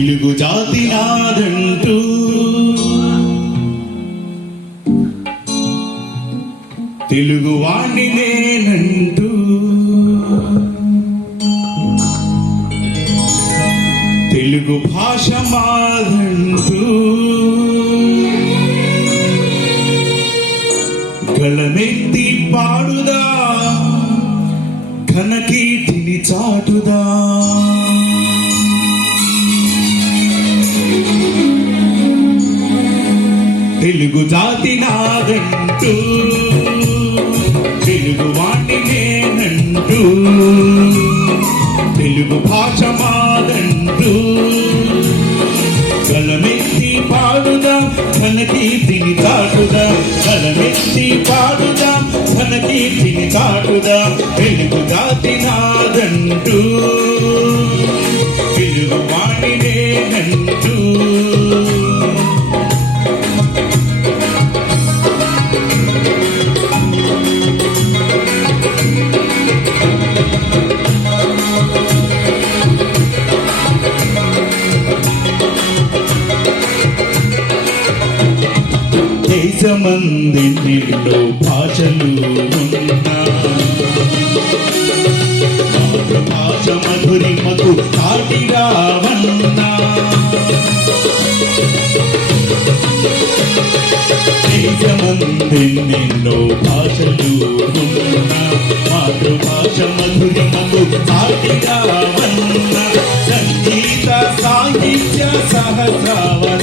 తెలుగు జాతి నాదంటూ. తెలుగు వాణ్ణి నేనంటూ. తెలుగు భాష మాదంటూ. తెలుగు జాతి నాదంటూ తెలుగు వాణి నేనంటూ తెలుగు భాష మాదంటూ కలమెత్తి పాడుదా తన కీర్తిని చాటుదాం కలమెత్తి పాడుదా తన కీర్తిని చాటుదాం తెలుగు జాతి నాదంటూ తెలుగు వాణి నేనంటూ. దేశమందెన్నెన్నో భాషలు భాష మాతృభాష మధురిమకు సాటి రావన్నా దేశమందెన్నెన్నో భాషలు ఉన్నా. మాతృభాష మధురిమకు సాటి రావన్నా సంగీత సాహిత్య సహస్రావధారాలకు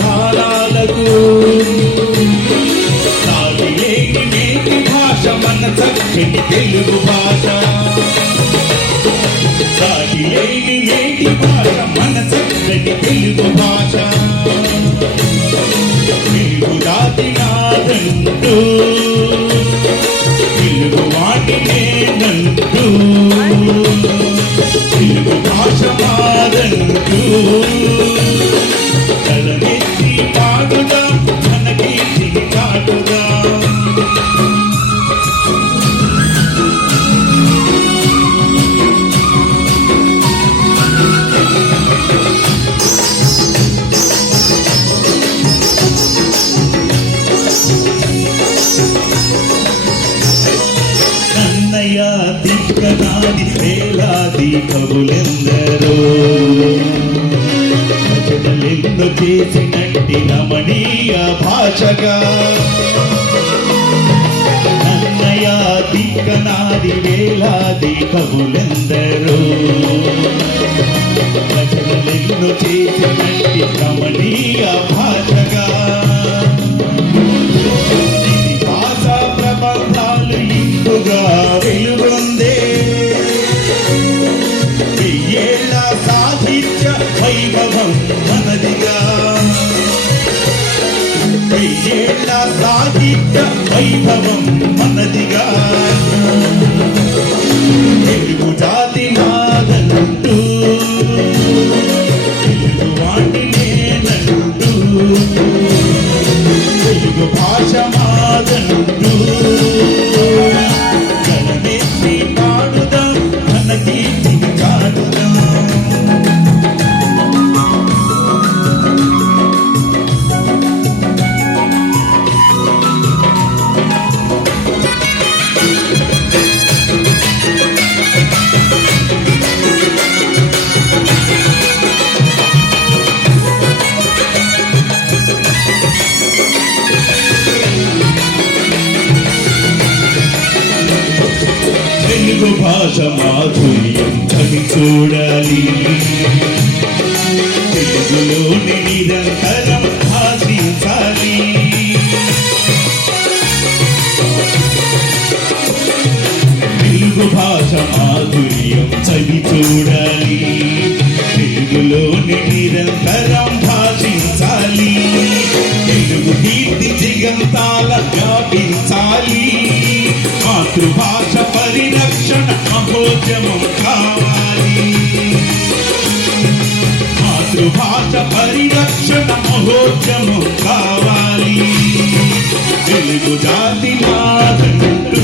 భాష మన చక్కని తెలుగు భాష. సాగిలేని నేటి భాష మన చక్కని తెలుగు భాష తెలుగు రాతి నాదంటూ తెలుగు వాటిని వేలాది కవులెందరో రచనలెందు చేసినట్టి రమణీయ భాషగా? నన్నయ దిక్కనాది వేలాది కవులెందరో? రచనలెందు చేసినట్టి రమణీయ నిత్య వైభవం మనదిగా. వెయ్యేళ్ళ సాహిత్య వైభవం మనదిగా. భాష మాధుర్యం కవి చూడాలి. తెలుగులోని నిరంతరం భాషించాలి తెలుగు భాష మాధుర్యం చవి చూడాలి. తెలుగులోని నిరంతరం భాషించాలి తెలుగు కీర్తి దిగంతాల వ్యాపించాలి. మాతృభాష పరిణ మహోద్యమం కావాలి మాతృభాష పరిరక్షణ మహోద్యమం కావాలి తెలుగు జాతి నాదంటూ